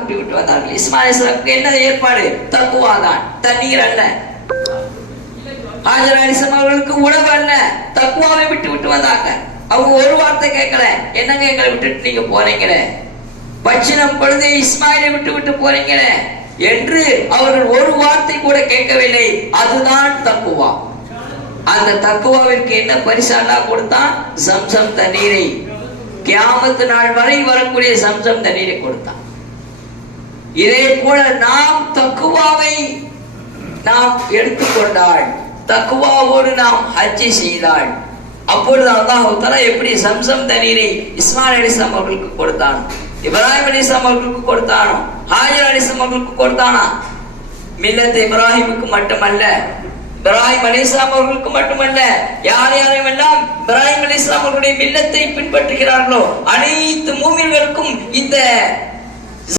விட்டு விட்டு வந்தார்கள். இஸ்மாயிலுக்கு என்ன ஏற்பாடு? தக்குவா தான், தண்ணீர் அல்ல. ஹாஜர் அலிஸ்லாம் அவர்களுக்கு உணவு அல்ல, தக்குவாவை விட்டு விட்டு வந்தாங்க. அவங்க ஒரு வார்த்தை கேட்கல, என்னங்க எங்களை விட்டுட்டு நீங்க போறீங்களே, பச்சினம் குழந்தை இஸ்மாயிலை விட்டு விட்டு போறீங்களே என்று அவர்கள் ஒரு வார்த்தை கூட கேட்கவில்லை. அதுதான் தக்குவா. அந்த தக்குவாவிற்கு என்ன பரிசு அல்லாஹ் கொடுத்தான்? சம்சம் தண்ணீரை, கியாமத் நாள் வரை வரக்கூடிய சம்சம் தண்ணீரை கொடுத்தான். இதே போல நாம் தக்குவாவை நாம் எடுத்துக்கொண்டால், தக்குவாவோடு நாம் ஹஜ்ஜி செய்தால், அப்பொழுது அல்லாஹ் தஆலா எப்படி சம்சம் தண்ணீரை இஸ்மாயில் அலைஹிஸ்ஸலாம் அவர்களுக்கு கொடுத்தான், இப்ராஹிம் அலைஹிஸ்ஸலாம் அவர்களுக்கு கொடுத்தானோ, ஹாஜர் அலைஹிஸ்ஸலாம் அவர்களுக்கு கொடுத்தானா? மில்லத் இப்ராஹிமுக்கு மட்டுமல்ல, இப்ராஹிம் அலைஹிஸ்ஸலாம் அவர்களுக்கு மட்டுமல்ல, யார் யாரெல்லாம் இப்ராஹிம் அலைஹிஸ்ஸலாம் அவர்களுடைய மில்லத்தை பின்பற்றுகிறார்களோ அனைத்து மூமின்களுக்கும் இந்த